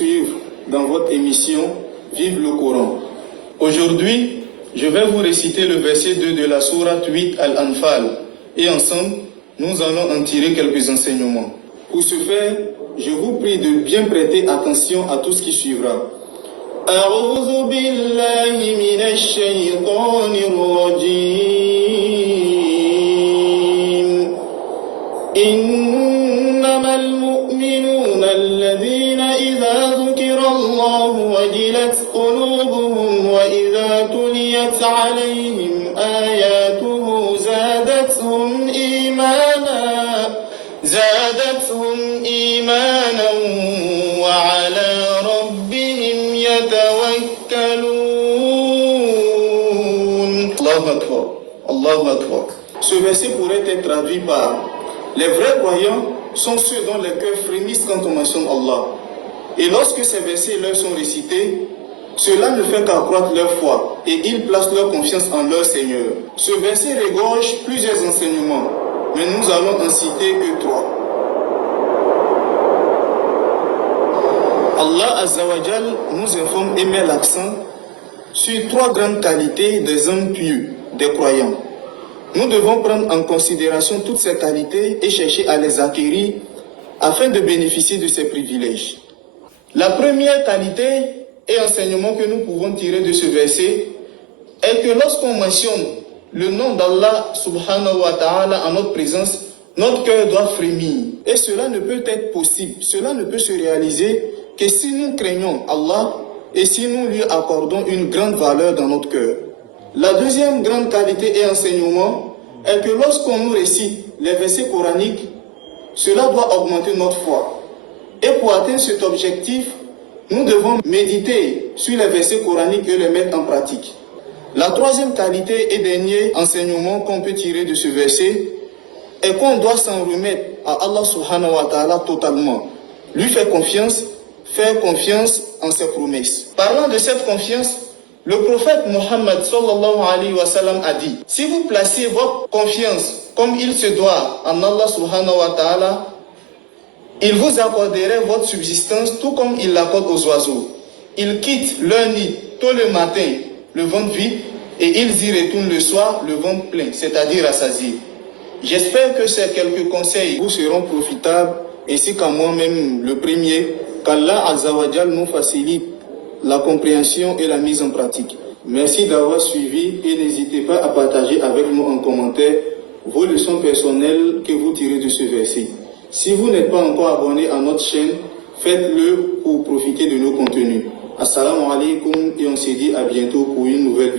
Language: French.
Suivre dans votre émission Vive le Coran. Aujourd'hui, je vais vous réciter le verset 2 de la sourate 8 Al-Anfal et ensemble, nous allons en tirer quelques enseignements. Pour ce faire, je vous prie de bien prêter attention à tout ce qui suivra. A'udhu billahi minash shaytanir rajim. Innamal mu'minuna alladhina idha dhukira Allahu wajilat qulubuhum wa idha tuliyat alayhim ayatuhu zadatuhum imanan wa ala rabbihim yatawakkalun. Allahu Akbar. Allahu Akbar. Ce verset pourrait être traduit par: les vrais croyants sont ceux dont les cœurs frémissent quand on mentionne Allah. Et lorsque ces versets leur sont récités, cela ne fait qu'accroître leur foi et ils placent leur confiance en leur Seigneur. Ce verset regorge plusieurs enseignements, mais nous allons en citer que 3. Allah Azza wa Jal nous informe et met l'accent sur 3 grandes qualités des hommes pieux, des croyants. Nous devons prendre en considération toutes ces qualités et chercher à les acquérir afin de bénéficier de ces privilèges. La première qualité et enseignement que nous pouvons tirer de ce verset est que lorsqu'on mentionne le nom d'Allah subhanahu wa ta'ala en notre présence, notre cœur doit frémir. Et cela ne peut être possible, cela ne peut se réaliser que si nous craignons Allah et si nous lui accordons une grande valeur dans notre cœur. La deuxième grande qualité et enseignement est que lorsqu'on nous récite les versets coraniques, cela doit augmenter notre foi. Et pour atteindre cet objectif, nous devons méditer sur les versets coraniques et les mettre en pratique. La troisième qualité et dernier enseignement qu'on peut tirer de ce verset est qu'on doit s'en remettre à Allah subhanahu wa ta'ala totalement. Lui faire confiance en ses promesses. Parlant de cette confiance, le prophète Mohammed sallallahu alayhi wa sallam a dit: si vous placez votre confiance comme il se doit en Allah subhanahu wa ta'ala, il vous accorderait votre subsistance tout comme il l'accorde aux oiseaux. Ils quittent leur nid tôt le matin, le ventre vide, et ils y retournent le soir, le ventre plein, c'est-à-dire rassasié. J'espère que ces quelques conseils vous seront profitables, ainsi qu'à moi-même le premier, qu'Allah Azza wa Jal nous facilite la compréhension et la mise en pratique. Merci d'avoir suivi et n'hésitez pas à partager avec nous en commentaire vos leçons personnelles que vous tirez de ce verset. Si vous n'êtes pas encore abonné à notre chaîne, faites-le pour profiter de nos contenus. Assalamu alaikum et on se dit à bientôt pour une nouvelle vidéo.